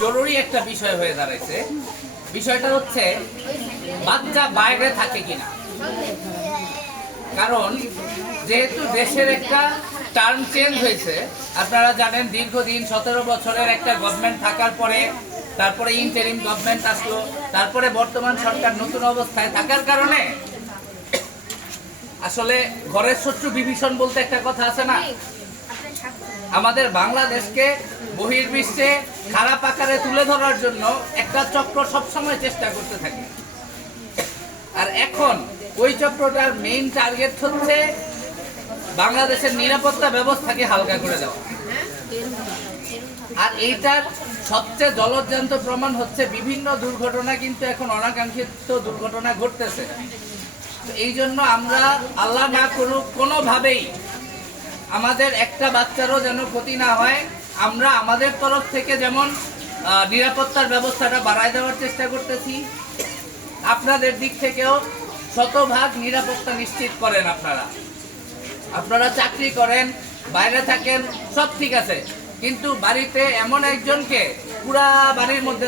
জরুরি একটা বিষয় হয়ে দাঁড়াইছে। বিষয়টা হচ্ছে বাচ্চা বাইরে থাকে কিনা। কারণ যেহেতু দেশের একটা টার্ম চেঞ্জ হয়েছে, আপনারা জানেন দীর্ঘদিন 17 বছরের একটা গভর্নমেন্ট থাকার পরে তারপরে ইন্টারিম গভর্নমেন্ট আসলো, তারপরে বর্তমান সরকার নতুন অবস্থায় থাকার কারণে আসলে ঘরের শত্রু বিভীষণ বলতে একটা কথা আছে না, আমাদের বাংলাদেশকে বহির্বিশ্বে খারাপ আকারে তুলে ধরার জন্য একটা চক্র সবসময় চেষ্টা করতে থাকে। আর এখন ওই চক্রটার মেইন টার্গেট হচ্ছে বাংলাদেশের নিরাপত্তা ব্যবস্থাকে হালকা করে দেওয়া। আর এইটার সবচেয়ে জলজ্যান্ত প্রমাণ হচ্ছে বিভিন্ন দুর্ঘটনা, কিন্তু এখন অনাকাঙ্ক্ষিত দুর্ঘটনা ঘটতেছে। এই জন্য আমরা আল্লাহ না করুক কোনোভাবেই আমাদের একটা বাচ্চারও যেন ক্ষতি না হয়, আমরা আমাদের তরফ থেকে যেমন নিরাপত্তার ব্যবস্থাটা বাড়ায় দেওয়ার চেষ্টা করতেছি, আপনাদের দিক থেকেও শতভাগ নিরাপত্তা নিশ্চিত করেন। আপনারা চাকরি করেন, বাইরে থাকেন, সব ঠিক আছে, কিন্তু বাড়িতে এমন একজনকে পুরা বাড়ির মধ্যে